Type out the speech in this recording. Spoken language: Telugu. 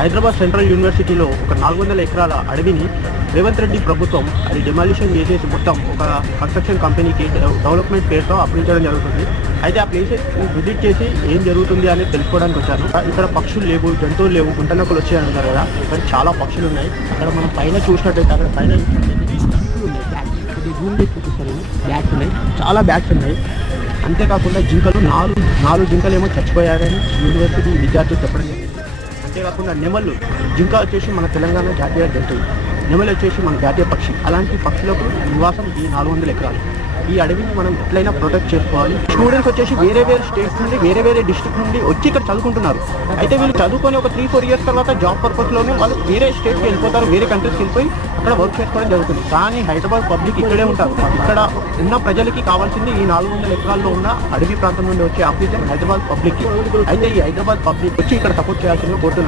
హైదరాబాద్ సెంట్రల్ యూనివర్సిటీలో ఒక 400 ఎకరాల అడవిని రేవంత్ రెడ్డి ప్రభుత్వం అది డెమాలిషన్ చేసేసి మొత్తం ఒక కన్స్ట్రక్షన్ కంపెనీకి డెవలప్మెంట్ పేరుతో అప్పించడం జరుగుతుంది. అయితే ఆ ప్లేసెస్ విజిట్ చేసి ఏం జరుగుతుంది అనేది తెలుసుకోవడానికి వచ్చాను. ఇక్కడ పక్షులు లేవు, జంతువులు లేవు, గుంటనక్కలు వచ్చాయన్నారు కదా, ఇక్కడ చాలా పక్షులు ఉన్నాయి. అక్కడ మనం పైన చూసినట్టయితే అక్కడ పైన బ్యాట్స్ ఉన్నాయి, చాలా బ్యాట్స్ ఉన్నాయి. అంతేకాకుండా జింకలు నాలుగు జింకలు ఏమో చచ్చిపోయారని యూనివర్సిటీ విద్యార్థులు చెప్పడం జరిగింది. అంతేకాకుండా నెమళ్ళు, జింక వచ్చేసి మన తెలంగాణ జాతీయ జంతువు, నెమలు వచ్చేసి మన జాతీయ పక్షి. అలాంటి పక్షులకు నివాసం ఈ 400 ఎకరాలు. ఈ అడవిని మనం ఎట్లయినా ప్రొటెక్ట్ చేసుకోవాలి. స్టూడెంట్స్ వచ్చేసి వేరే స్టేట్స్ నుండి వేరే డిస్ట్రిక్ట్ నుండి వచ్చి ఇక్కడ చదువుకుంటున్నారు. అయితే వీళ్ళు చదువుకొని ఒక 3-4 ఇయర్స్ తర్వాత జాబ్ పర్పస్లోనే వాళ్ళు వేరే స్టేట్కి వెళ్ళిపోతారు, వేరే కంట్రీస్కి వెళ్ళిపోయి అక్కడ వర్క్ చేసుకోవడం జరుగుతుంది. కానీ హైదరాబాద్ పబ్లిక్ ఇక్కడే ఉంటారు. ఇక్కడ ఉన్న ప్రజలకి కావాల్సింది ఈ 400 ఎకరాల్లో ఉన్న అడవి ప్రాంతం నుండి వచ్చే ఆఫీసర్ హైదరాబాద్ పబ్లిక్. అయితే ఈ హైదరాబాద్ పబ్లిక్ వచ్చి ఇక్కడ సపోర్ట్ చేయాల్సిందిగా కోరుతున్నారు.